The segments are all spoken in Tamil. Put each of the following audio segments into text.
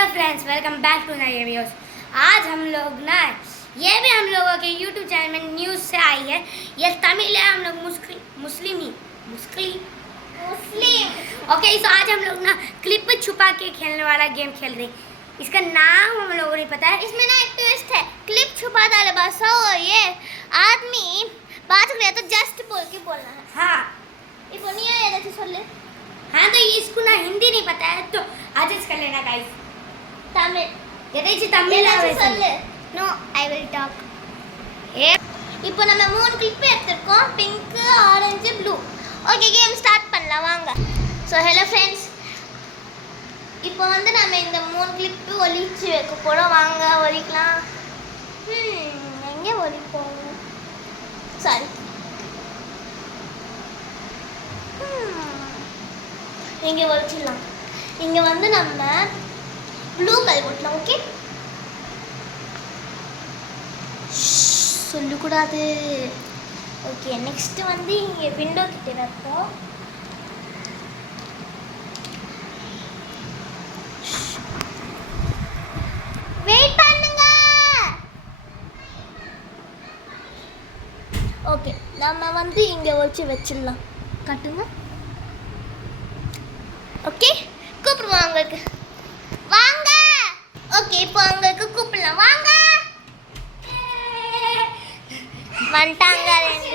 Hello friends, welcome back to नए वीडियोस। आज हम लोग ना ये भी हम लोगों के यूट्यूब चैनल में न्यूज़ से आई है। ये तमिल है, हम लोग मुस्लिम ओके। तो आज हम लोग ना क्लिप छुपा के खेलने वाला गेम खेल रहे हैं। इसका नाम हम लोगों को नहीं पता है। इसमें ना एक ट्विस्ट है। क्लिप छुपा डाले बस और ये आदमी बात कर रहा तो जस्ट बोल के बोलना है। हाँ, இப்போ நீ ஏதாச்சும் சொல்லு। हाँ तो इसको ना हिंदी नहीं पता है तो एडजस्ट कर लेना गाइस। तमिल எதைச்சு தமிழ்ல சொல்லு। No I will talk. இப்போ நம்ம மூணு கிளிப் எடுத்துறோம், pink, orange, blue. Okay, game start பண்ணலாம் வாங்க। சோ ஹலோ फ्रेंड्स, இப்போ வந்து நாம இந்த மூணு கிளிப் ஒளிச்சு வைக்க போறோம்। வாங்க ஒளிக்கலாம்। எங்க ஒளிப்போம்? சாரி, இங்கே ஒழிச்சிடலாம்। இங்கே வந்து நம்ம ப்ளூ கலர் போட்டலாம்। ஓகே, சொல்லக்கூடாது। ஓகே, நெக்ஸ்ட் வந்து இங்கே விண்டோ கிட்ட வைப்போம்। வெயிட் பண்ணுங்க। ஓகே, நம்ம வந்து இங்கே ஒழிச்சு வச்சிடலாம்। காட்டுங்க। ஓகே, கூப்பிடுவோம் உங்களுக்கு। வாங்க। ஓகே, இப்போ உங்களுக்கு கூப்பிடலாம்। வாங்க, வந்துட்டாங்க ரெண்டு।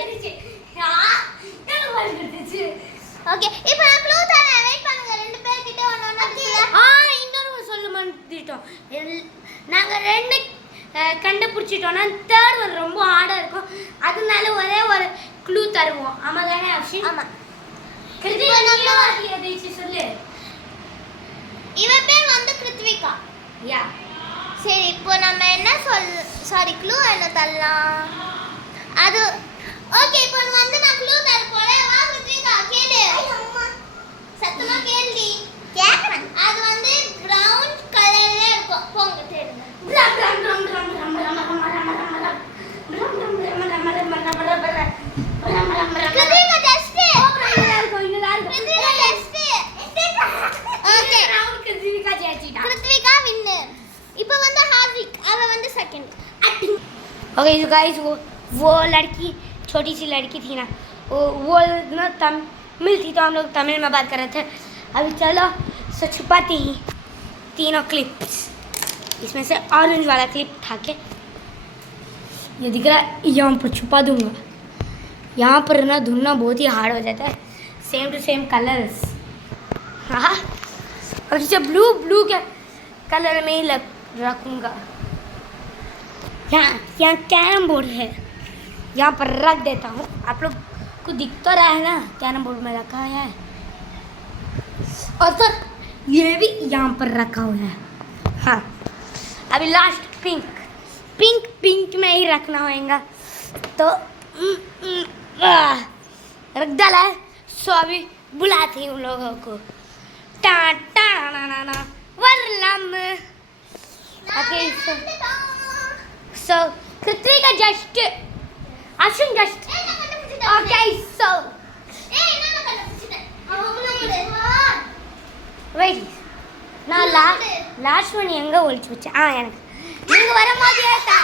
ஓகே, இப்போ நான் க்ளூ தரேன், வெயிட் பண்ணுங்க। ரெண்டு பேர் கிட்ட ஒண்ணு இன்னொரு சொல்ல மாட்டோம்। நாங்க ரெண்டு கண்டுபிடிச்சிட்டோம்னா தேர்ட் ஒன் ரொம்ப ஹார்டா இருக்கும், அதனால ஒரே ஒரு க்ளூ தருவோம்। ஆமா தானே அப்ஷன்? ஆமா। சொல்லு। இவ பேர் வந்து கிருத்விகா। யா, சரி, இப்போ நம்ம என்ன சாரி க்ளூ என்ன தரலாம்? அது ஓகே, இப்போ வந்து நான் க்ளூ தர போறேன்। வா கிருத்விகா, கேளு। சத்தமா கேளுடி। கேக்குறேன்। அது வந்து பிரவுன் கலர்ல இருக்கும்। போங்க தேடுங்க। கிருத்விகா ஜஸ்ட் கிருத்விகா வின்னு। இப்போ வந்து ஹார்விக், அவ வந்து செகंड। ओके सो गाइस, वो लड़की छोटी सी लड़की थी ना, वो ना तमिल थी तो हम लोग तमिल में बात कर रहे थे। अभी चलो सो छुपाते ही तीनों क्लिप्स। इसमें से ऑरेंज वाला क्लिप उठा के ये दिख रहा है, यहाँ पर छुपा दूंगा। यहाँ पर ना ढूंढना बहुत ही हार्ड हो जाता है, सेम टू सेम कलर्स। हाँ, और इसे ब्लू के कलर में ही रखूँगा। यहाँ कैरम बोर्ड है, यहाँ पर रख देता हूँ। आप लोग को दिख तो रहा है ना, कैरम बोर्ड में रखा है। और सर ये भी यहाँ पर रखा हुआ है। हाँ, अभी लास्ट पिंक में ही रखना होगा तो रख डाला है। सो अभी बुलाती हूँ लोगों को। टा टा ना ना ना वरलम। Okay, so Kritvika just Ashun just okay, so wait, நான் லாஸ்ட் ஒன் எங்க ஒளிச்சு வச்சேன்? எனக்கு நீங்க வரும்போது ஏத்தா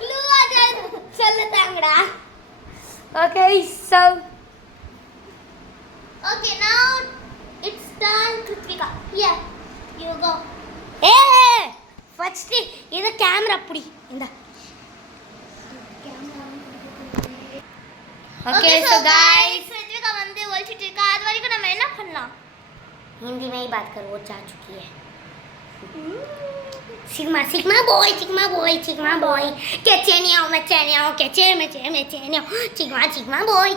க்ளூ அத சொல்லதாங்கடா। Okay, so okay, now it's done Kritvika. Here you go. First இது கேமரா புடி இந்த। ओके सो गाइस, कृत्विका வந்து ஒளிச்சிட்டு இருக்கா। அது வரைக்கும் நம்ம என்ன பண்ணலாம்? हिंदी में ही बात कर, वो जा चुकी है। सिग्मा बॉय केचेनियो मचेनियो केचे मेचेनियो सिग्मा बॉय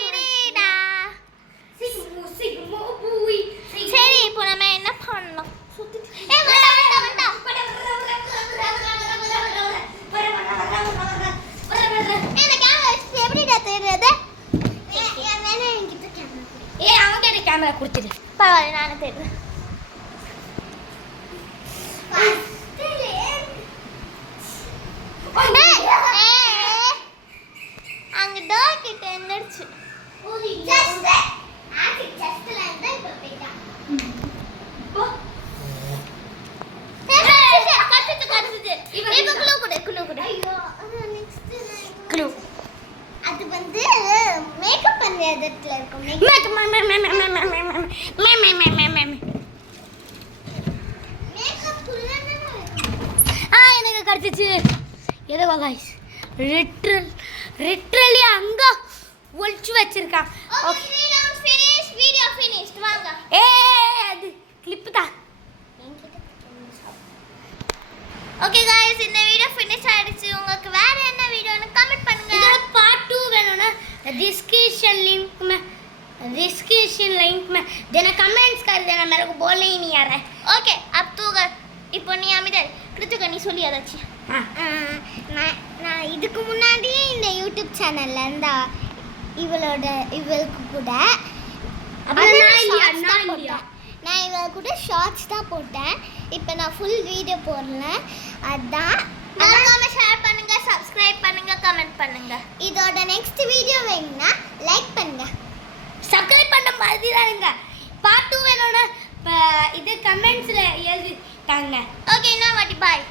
விடுடா। Sigma boy. சரி, இப்போ நம்ம என்ன பண்ணலாம்? வண்டா என்ன கேமரா எப்படிடா தேடுறது? என்கிட்ட கேமரா அவங்க கிட்ட கேமரா கொடுத்துடு। பரவாயில்ல, நானே தேடுறேன்। அங்க டோர் கிட்ட என்னச்சு? ஜஸ்ட் லைக் தட் இப்ப போய்டா। பாருங்க गाइस லிட்டரலி அங்க ஒளிச்சு வச்சிருக்கான் ஓகே வீடியோ ஃபினிஷ்ட் வாங்க அது கிளிப் தான் ஓகே गाइस இந்த வீடியோ ஃபினிஷ் ஆயிடுச்சு உங்களுக்கு வேற என்ன வீடியோன்னு கமெண்ட் பண்ணுங்க இதோட பார்ட் 2 வேணும்னா डिस्क्रिप्शन लिंक में देना कमेंट्स कर देना मेरे को बोलने ही नहीं आ रहा है ஓகே अब तू இப்போ நீ அமிதா கிருத்திகா நீ சொல்லி அதாச்சு நான் இதுக்கு முன்னாடி இந்த யூடியூப் சேனல்ல இருந்தா இவளுக்கு கூட நான் இவ கூட ஷார்ட்ஸ் தான் போட்டேன் இப்போ நான் ஃபுல் வீடியோ போடல அதான் மறக்காம ஷேர் பண்ணுங்க சப்ஸ்கிரைப் பண்ணுங்க கமெண்ட் பண்ணுங்க இதோட நெக்ஸ்ட் வீடியோ வேணும்னா லைக் பண்ணுங்க சப்ஸ்கிரைப் பண்ண மறந்துடாதீங்க பார்ட் 2 வேணும்னா இது கமெண்ட்ஸ்ல எழுதி தாங்க ஓகே இன்னொரு வாட்டி பாய்